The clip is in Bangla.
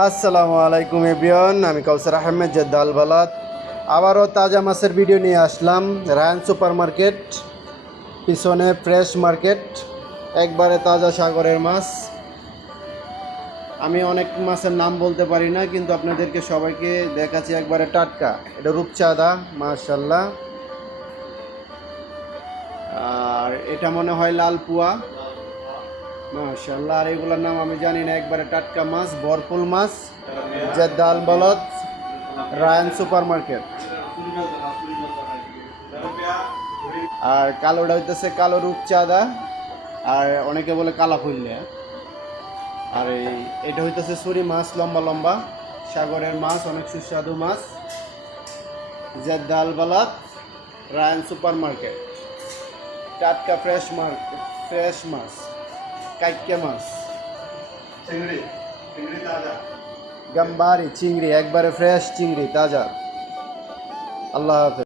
আসসালামু আলাইকুম এভরিওয়ান, আমি কাউসার আহমেদ জেদ্দা আল বালাদ। আবারও তাজা মাছের ভিডিও নিয়ে আসলাম। রায়ান সুপার মার্কেট পিছনে ফ্রেশ মার্কেট, একবারে তাজা সাগরের মাছ। আমি অনেক মাছের নাম বলতে পারি না, কিন্তু আপনাদেরকে সবাইকে দেখাচ্ছি একবারে টাটকা। এটা রূপচাঁদা, মাশাল্লাহ। আর এটা মনে হয় লাল পুয়া, মাশাল্লাহ। আর এগুলোর নাম আমি জানি না। একবারে টাটকা মাছ, বরফুল মাছ, জেদ্দা আল বালাদ, রায়ান সুপার মার্কেট। আর কালোটা হইতেছে কালো রূপচাঁদা, আর অনেকে বলে কালা ফুললে। আর এটা হইতেছে সুরি মাছ, লম্বা লম্বা সাগরের মাছ, অনেক সুস্বাদু মাছ। জেদ্দা আল বালাদ, রায়ান সুপার মার্কেট, টাটকা ফ্রেশ মাছ, কাইক্কা মাছ, চিংড়ি তাজা, গাম্বারি চিংড়ি, একবারে ফ্রেশ চিংড়ি তাজা। আল্লাহ হাফেজ।